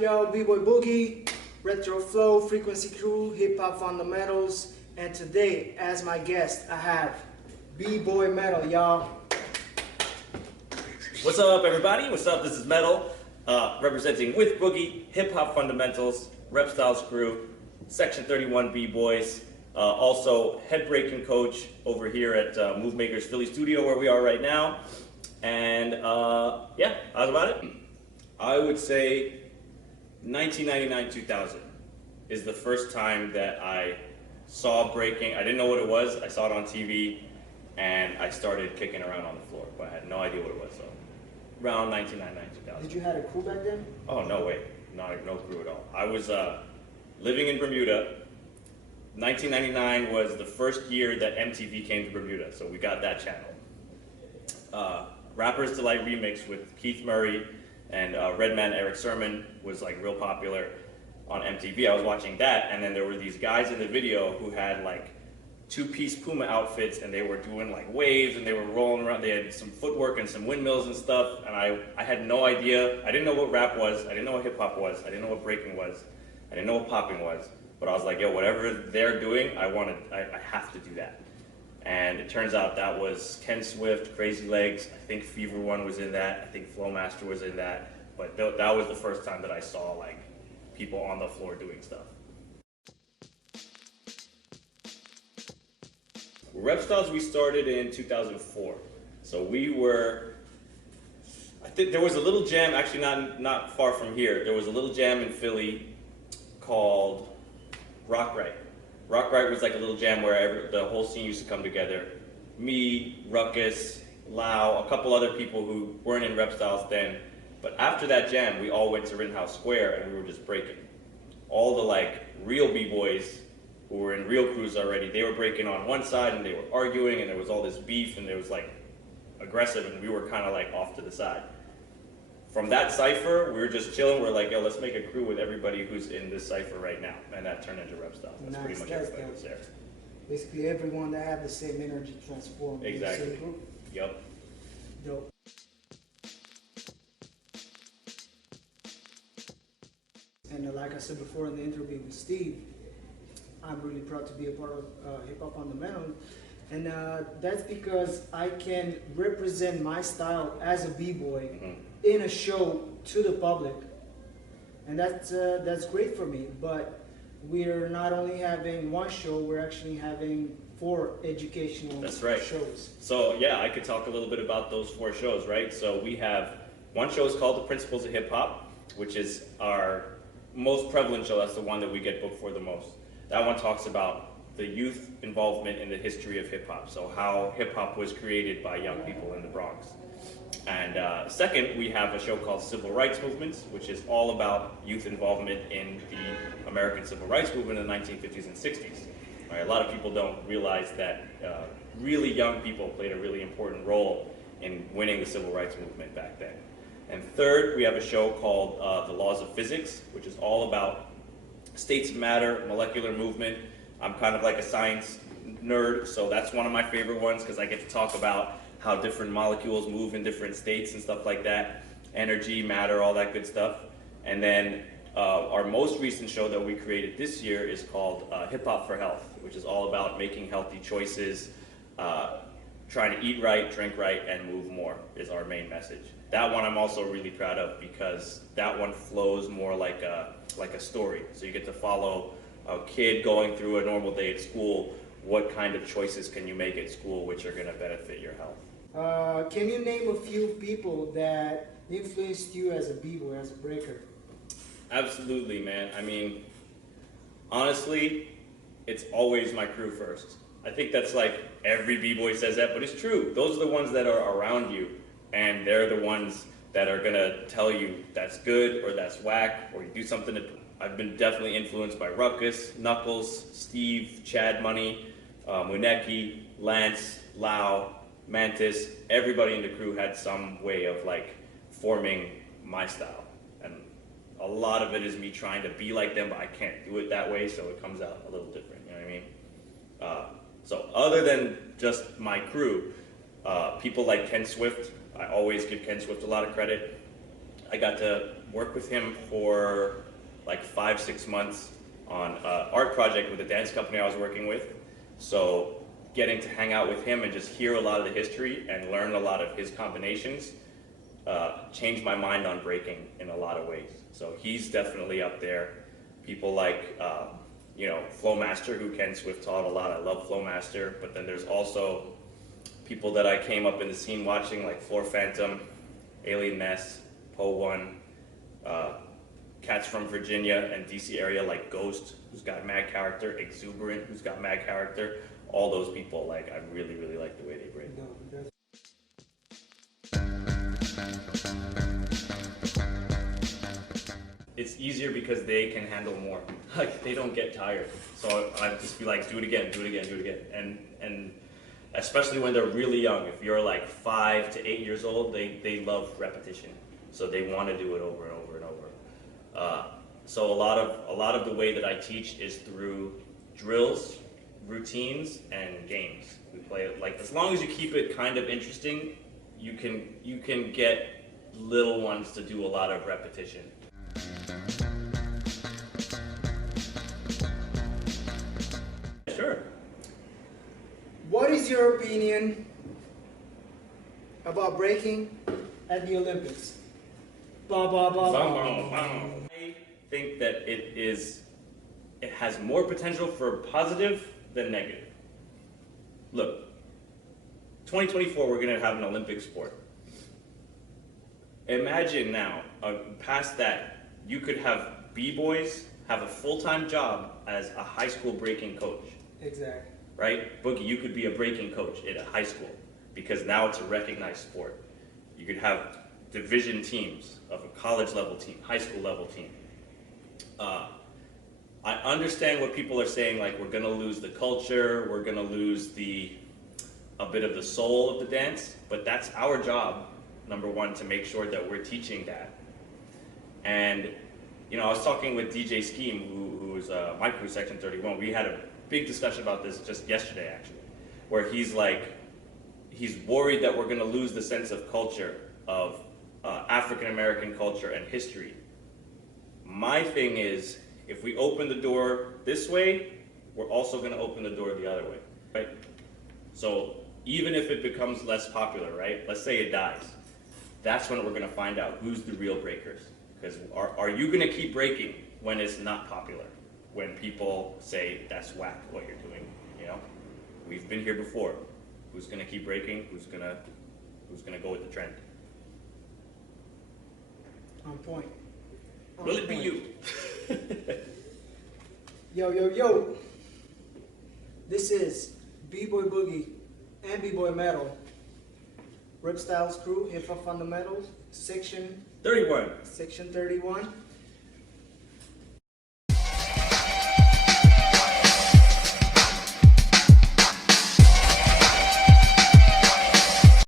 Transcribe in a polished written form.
Yo, B-Boy Boogie, Retro Flow, Frequency Crew, Hip Hop Fundamentals, and today, as my guest, I have B-Boy Metal, y'all. What's up, everybody? What's up? This is Metal, representing with Boogie, Hip Hop Fundamentals, RepStyles Crew, Section 31 B-Boys, also head breaking coach over here at Move Makers Philly Studio, where we are right now. And yeah, how's about it? I would say 1999-2000 is the first time that I saw breaking. I didn't know what it was. I saw it on TV, and I started kicking around on the floor, but I had no idea what it was. So around 1999-2000. Did you have a crew back then? Oh, no way. No crew at all. I was living in Bermuda. 1999 was the first year that MTV came to Bermuda, so we got that channel. Rapper's Delight remix with Keith Murray and Redman Eric Sermon was like real popular on MTV. I was watching that, and then there were these guys in the video who had like two-piece Puma outfits, and they were doing like waves, and they were rolling around. They had some footwork and some windmills and stuff, and I had no idea. I didn't know what rap was. I didn't know what hip-hop was. I didn't know what breaking was. I didn't know what popping was. But I was like, yo, whatever they're doing, I have to do that. And it turns out that was Ken Swift, Crazy Legs, I think Fever One was in that, I think Flowmaster was in that. But that was the first time that I saw like people on the floor doing stuff. RepStyles, we started in 2004. So we were, I think there was a little jam, actually not far from here, there was a little jam in Philly called Rock Right. Rock Right was like a little jam where the whole scene used to come together. Me, Ruckus, Lau, a couple other people who weren't in RepStyles then. But after that jam, we all went to Rittenhouse Square and we were just breaking. All the like real B-boys who were in real crews already, they were breaking on one side and they were arguing and there was all this beef and there was like aggressive and we were kind of like off to the side. From that cypher, we were just chilling. We're like, yo, let's make a crew with everybody who's in this cypher right now. And that turned into RepStyles. That's nice. Pretty much everybody was there. Basically everyone that had the same energy transformed. Exactly. The same group. Yep. Dope. And like I said before in the interview with Steve, I'm really proud to be a part of Hip Hop Fundamentals. And that's because I can represent my style as a B-boy in a show to the public. And that's great for me. But we're not only having one show, we're actually having 4 educational shows. So yeah, I could talk a little bit about those 4 shows, right? So we have, one show is called The Principles of Hip Hop, which is our most prevalent show. That's the one that we get booked for the most. That one talks about the youth involvement in the history of hip-hop, so how hip-hop was created by young people in the Bronx. And second, we have a show called Civil Rights Movements, which is all about youth involvement in the American Civil Rights Movement in the 1950s and 60s. Right? A lot of people don't realize that really young people played a really important role in winning the Civil Rights Movement back then. And third, we have a show called The Laws of Physics, which is all about states of matter, molecular movement. I'm kind of like a science nerd, so that's one of my favorite ones because I get to talk about how different molecules move in different states and stuff like that. Energy, matter, all that good stuff. And then our most recent show that we created this year is called Hip Hop for Health, which is all about making healthy choices, trying to eat right, drink right, and move more is our main message. That one I'm also really proud of because that one flows more like a story. So you get to follow a kid going through a normal day at school. What kind of choices can you make at school which are going to benefit your health? Can you name a few people that influenced you as a b-boy, as a breaker? Absolutely, man. I mean, honestly, it's always my crew first. I think that's like every b-boy says that, but it's true. Those are the ones that are around you, and they're the ones that are going to tell you that's good or that's whack, or you do something that I've been definitely influenced by Ruckus, Knuckles, Steve, Chad Money, Muneki, Lance, Lau, Mantis. Everybody in the crew had some way of like forming my style. And a lot of it is me trying to be like them, but I can't do it that way, so it comes out a little different, you know what I mean? So other than just my crew, people like Ken Swift, I always give Ken Swift a lot of credit. I got to work with him for like 5-6 months on an art project with a dance company I was working with. So getting to hang out with him and just hear a lot of the history and learn a lot of his combinations changed my mind on breaking in a lot of ways. So he's definitely up there. People like, Flowmaster, who Ken Swift taught a lot. I love Flowmaster, but then there's also people that I came up in the scene watching, like Floor Phantom, Alien Ness, Po One, cats from Virginia and DC area like Ghost, who's got mad character, Exuberant, who's got mad character. All those people, like, I really, really like the way they break. It's easier because they can handle more. Like, they don't get tired. So I just be like, do it again, do it again, do it again. And especially when they're really young, if you're like 5 to 8 years old, they love repetition. So they want to do it over and over and over. So a lot of the way that I teach is through drills, routines, and games. We play it, like, as long as you keep it kind of interesting, you can get little ones to do a lot of repetition. Sure. What is your opinion about breaking at the Olympics? I think that it has more potential for positive than negative. Look, 2024, we're going to have an Olympic sport. Imagine now, past that, you could have B-boys have a full-time job as a high school breaking coach. Exactly. Right? Boogie, you could be a breaking coach at a high school because now it's a recognized sport. You could have division teams of a college level team, high school level team. I understand what people are saying, like, we're going to lose the culture, we're going to lose a bit of the soul of the dance, but that's our job, number one, to make sure that we're teaching that. And, I was talking with DJ Scheme, who's my crew, Section 31. We had a big discussion about this just yesterday, actually, where he's worried that we're going to lose the sense of culture, of African-American culture and history. My thing is, if we open the door this way, we're also going to open the door the other way, right? So even if it becomes less popular, right? Let's say it dies. That's when we're going to find out who's the real breakers. Because are you going to keep breaking when it's not popular? When people say, that's whack what you're doing, We've been here before. Who's going to keep breaking? Who's going to go with the trend? On point. Will it be you? Yo. This is B-Boy Boogie and B-Boy Metal. RepStyles Crew, Hip Hop Fundamentals, Section 31. Section 31.